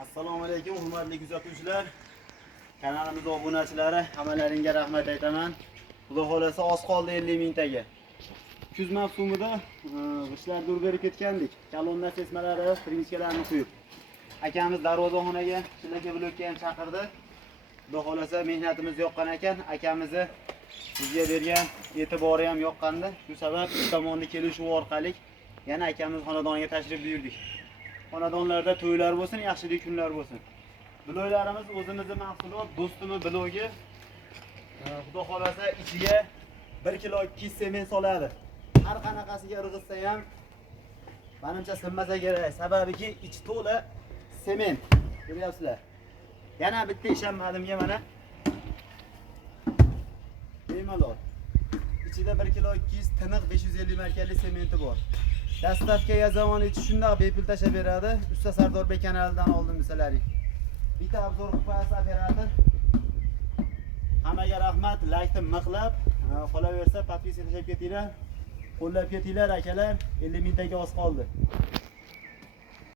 Assalomu alaykum, hurmatli kuzatuvchilar. Kanalimiz obunachilari, hammalaringizga rahmat aytaman. Xudo xolasa oz qoldi 50 mingtaga. Kuz mavsumida g'ishtlar durberib ketgandik. Kalonlar sesmalari, prinsikalarni qo'yib. Akamiz darvozaxonaga, shilaka blokka ham chaqirdi. Xudo xolasa mehnatimiz yoqqan ekan, akamizni bizga bergan e'tibori ham yoqqandi. Shu sabab ikki tomonni kelishuv orqali yana akamiz xonadoniga tashrif buyurdik. Xonadonlarda to'ylar bo'lsin, yaxshilik kunlar bo'lsin. Bloklarimiz o'zimizning mahsulot, do'stimiz blogi. Xudo xolasa ichiga 1 kilo 200 sement soladi. Har qanaqasiga irg'itsa ham menimcha sinmasa kerak. Sababiki ichi to'la sement. Ko'ryapsizlar. Yana bitta ishonmadimga mana. Bemalol. Ichida 1 kilo 200 tiniq 550 markali sementi bor. Dastavkaga zamon ichi shunday bepul tashab beradi. Usta Sardorbek kanalidan oldim misolaring. Bitta obzor qilib qo'yasiz operator. Hammaga rahmat, laykni mixlab, qolaversa podpiska tashab ketinglar. Qo'llab ketinglar akalar, 50 mingtaga oz qoldi.